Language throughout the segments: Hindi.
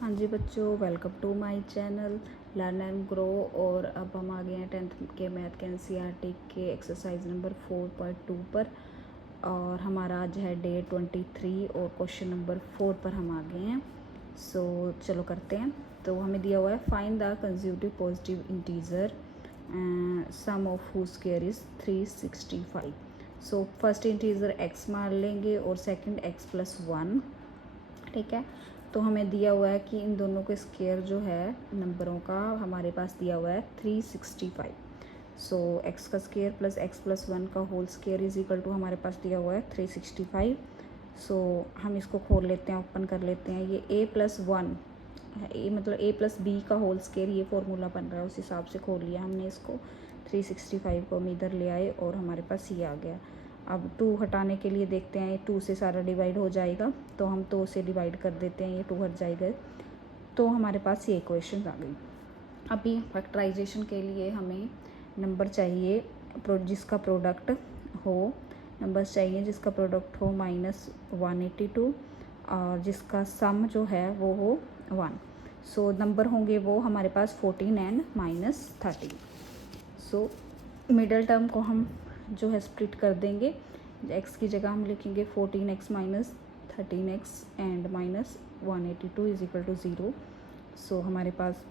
हाँ जी बच्चों, welcome to my channel learn and grow. और अब हम आ गए हैं 10th के मैथ के एनसीईआरटी के एक्सरसाइज नंबर 4.2 पर। और हमारा आज है डे 23 और क्वेश्चन नंबर 4 पर हम आ गए हैं। सो चलो करते हैं। तो हमें दिया हुआ है find the consecutive positive integer sum of whose square is 365। So first integer x मान लेंगे और सेकंड x+1। ठीक है, तो हमें दिया हुआ है कि इन दोनों के स्क्वायर जो है नंबरों का हमारे पास दिया हुआ है 365। सो x का स्क्वायर प्लस x+1 का whole square is equal to हमारे पास दिया हुआ है 365। सो हम इसको खोल लेते हैं, ओपन कर लेते हैं। ये a+1 ए मतलब a+b का होल स्क्वायर ये फॉर्मूला बन रहा है, उस हिसाब से खोल लिया हमने इसको। 365 को हम इधर ले आए और हमारे पास ये आ गया। अब 2 हटाने के लिए देखते हैं, 2 से सारा डिवाइड हो जाएगा, तो हम 2 से डिवाइड कर देते हैं, ये 2 हट जाएगा। तो हमारे पास ये इक्वेशन आ गई। अभी फैक्टराइजेशन के लिए हमें नंबर चाहिए जिसका प्रोडक्ट हो, नंबर्स चाहिए जिसका प्रोडक्ट हो -182 और जिसका सम जो है वो हो 1। सो नंबर होंगे वो हमारे पास 14 एंड -13। सो मिडल टर्म को हम जो है स्प्लिट कर देंगे। x की जगह हम लिखेंगे 14x minus 13x and -182 is equal to 0। So हमारे पास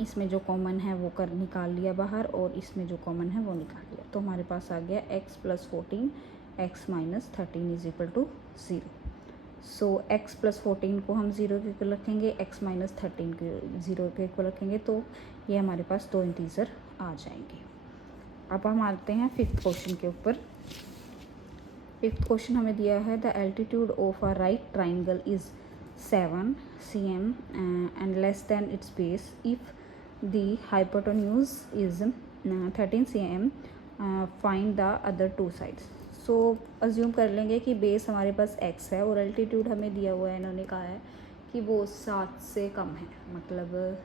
इसमें जो कॉमन है वो कर निकाल लिया बाहर और इसमें जो कॉमन है वो निकाल लिया, तो हमारे पास आ गया x+14 x minus 13 is equal to 0। So x+14 को हम 0 के इक्वल रखेंगे, x माइनस 13 के 0 के इक्वल रखेंगे, तो ये हमारे पास 2 इंटीजर आ जाएंगे। अब हम आते हैं 5th क्वेश्चन के ऊपर। 5th क्वेश्चन हमें दिया है the altitude of a right triangle is 7 cm and less than it's base if the hypotenuse is 13 cm, find the other 2 sides. So assume कर लेंगे कि बेस हमारे पास x है और एल्टीट्यूड हमें दिया हुआ है, इन्होंने कहा है कि वो 7 से कम है, मतलब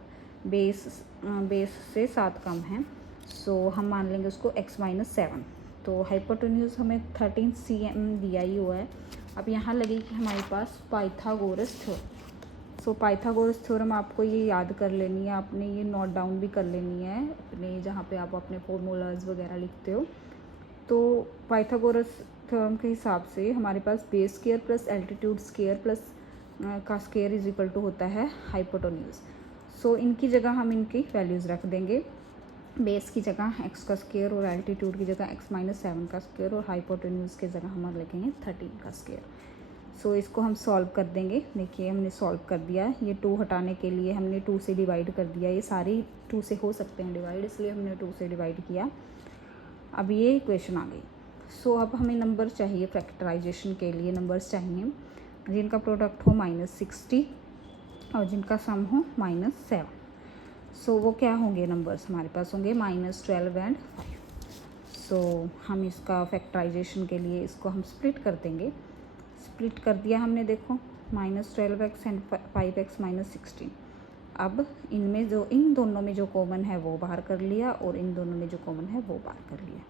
बेस से 7 कम है। सो हम मान लेंगे उसको x-7। तो हाइपोटेन्यूज हमें 13 cm दिया ही हुआ है। अब यहाँ लगे कि हमारे पास Pythagoras theorem. So Pythagoras theorem आपको ये याद कर लेनी है, आपने ये नोट डाउन भी कर लेनी है अपने जहाँ पे आप अपने फॉर्मूलाज वगैरह लिखते हो। तो पाइथागोरस थ्योरम के हिसाब से हमारे पास base square plus altitude square plus का स्क्वायर इज इक्वल टू होता है हाइपोटेन्यूज। सो इनकी जगह हम इनकी वैल्यूज़ रख देंगे। बेस की जगह x का स्क्वायर और एल्टीट्यूड की जगह x-7 का स्क्वायर और हाइपोटेन्यूज की जगह हम लिखेंगे 13 का स्क्वायर। सो इसको हम सॉल्व कर देंगे। देखिए हमने सॉल्व कर दिया। ये 2 हटाने के लिए हमने 2 से डिवाइड कर दिया, ये सारी 2 से हो सकते हैं डिवाइड, इसलिए हमने 2 से डिवाइड किया। अब ये इक्वेशन आ गई। सो अब हमें नंबर चाहिए फैक्टराइजेशन के लिए, नंबर्स चाहिए जिनका प्रोडक्ट हो -60 और जिनका सम हो -7। सो वो क्या होंगे नंबर्स, हमारे पास होंगे -12 एंड 5। सो हम इसका फैक्टराइजेशन के लिए इसको हम स्प्लिट कर देंगे। स्प्लिट कर दिया हमने, देखो -12x एंड 5x -16। अब इनमें जो इन दोनों में जो कॉमन है वो बाहर कर लिया और इन दोनों में जो कॉमन है वो बाहर कर लिया,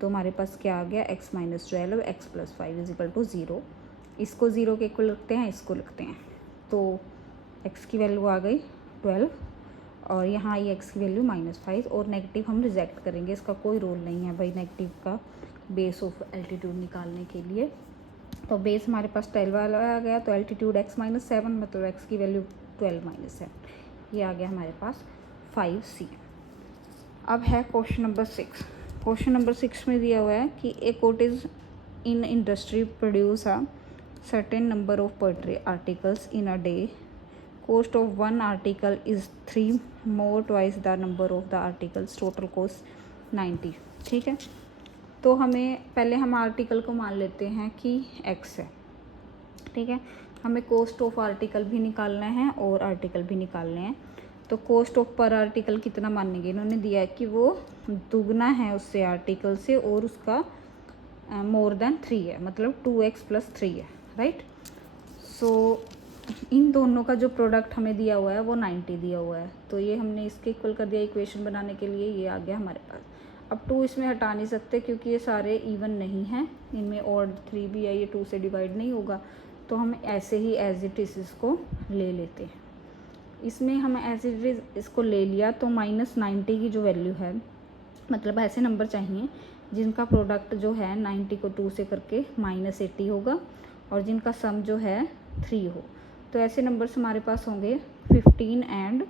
तो हमारे पास क्या आ गया x-12 x+5 is equal to 0। इसको 0 के इक्वल रखते हैं, इसको लिखते हैं, तो x की वैल्यू आ गई 12 और यहाँ ये x की वैल्यू -5 और नेगेटिव हम रिजेक्ट करेंगे, इसका कोई रोल नहीं है भाई नेगेटिव का बेस ऑफ एल्टीट्यूड निकालने के लिए। तो बेस हमारे पास 12 वाला आ गया, तो एल्टीट्यूड x-7 मतलब x की वैल्यू 12-7, ये आ गया हमारे पास 5c। अब है क्वेश्चन नंबर 6। क्वेश्चन नंबर 6 में दिया हुआ है कि a cottage in industry produce a certain number of poetry articles in a day. Cost of one article is 3 more twice the number of the articles, total cost 90। ठीक है, तो हमें पहले हम आर्टिकल को मान लेते हैं कि x है। ठीक है, हमें कॉस्ट ऑफ आर्टिकल भी निकालना है और आर्टिकल भी निकालने हैं। तो कॉस्ट ऑफ पर आर्टिकल कितना मानेंगे, इन्होंने दिया है कि वो दुगना है उससे आर्टिकल से और उसका मोर देन 3 है, मतलब 2x+3 है, राइट। सो इन दोनों का जो प्रोडक्ट हमें दिया हुआ है वो 90 दिया हुआ है, तो ये हमने इसके इक्वल कर दिया इक्वेशन बनाने के लिए, ये आ गया हमारे पास। अब 2 इसमें हटा नहीं सकते क्योंकि ये सारे इवन नहीं हैं, इनमें और 3 भी है, ये 2 से डिवाइड नहीं होगा, तो हम ऐसे ही एज इट इज़ इसको ले लेते हैं। इसमें हम एज इट इज़ इसको ले लिया तो -90 की जो वैल्यू है, मतलब ऐसे नंबर चाहिए जिनका प्रोडक्ट जो है 90 को 2 से करके -80 होगा और जिनका सम जो है 3 हो। तो ऐसे नंबर्स हमारे पास होंगे 15 एंड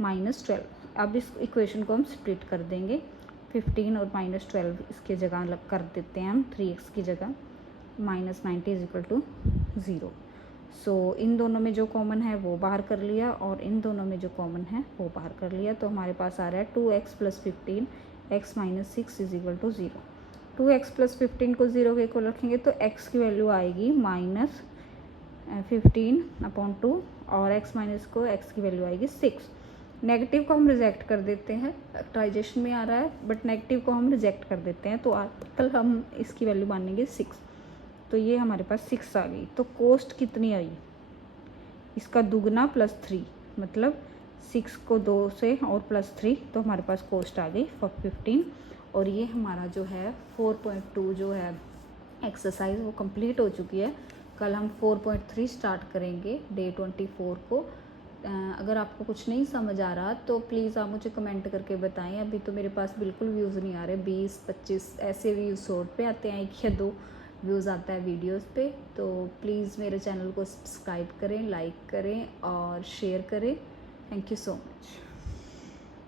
-12। अब इस इक्वेशन को हम स्प्लिट कर देंगे, 15 और -12 इसके जगह अलग कर देते हैं हम, 3x की जगह, -90 = 0। सो इन दोनों में जो कॉमन है वो बाहर कर लिया और इन दोनों में जो कॉमन है वो बाहर कर लिया। तो हमारे पास आ रहा है 2x + 15 x - 6 = 0। 2x + 15 को 0 के इक्वल रखेंगे तो x की वैल्यू आएगी -15/2 और x- को x की वैल्यू आएगी 6। नेगेटिव को हम रिजेक्ट कर देते हैं, फैक्टराइजेशन में आ रहा है बट नेगेटिव को हम रिजेक्ट कर देते हैं, तो आजकल हम इसकी वैल्यू मानेंगे 6। तो ये हमारे पास 6 आ गई। तो कॉस्ट कितनी आई, इसका दुगना +3, मतलब 6 को 2 से और +3, तो हमारे पास कॉस्ट आ गई 15। और ये हमारा जो है 4.2 जो है एक्सरसाइज वो कंप्लीट हो चुकी है। कल हम 4.3 स्टार्ट करेंगे डे 24 को। अगर आपको कुछ नहीं समझ आ रहा तो प्लीज़ आप मुझे कमेंट करके बताएं। अभी तो मेरे पास बिल्कुल व्यूज़ नहीं आ रहे, 20-25 ऐसे व्यूज़ शॉर्ट पे आते हैं, 1 या 2 व्यूज़ आता है वीडियोस पे। तो प्लीज़ मेरे चैनल को सब्सक्राइब करें, लाइक करें और शेयर करें। Thank you so much.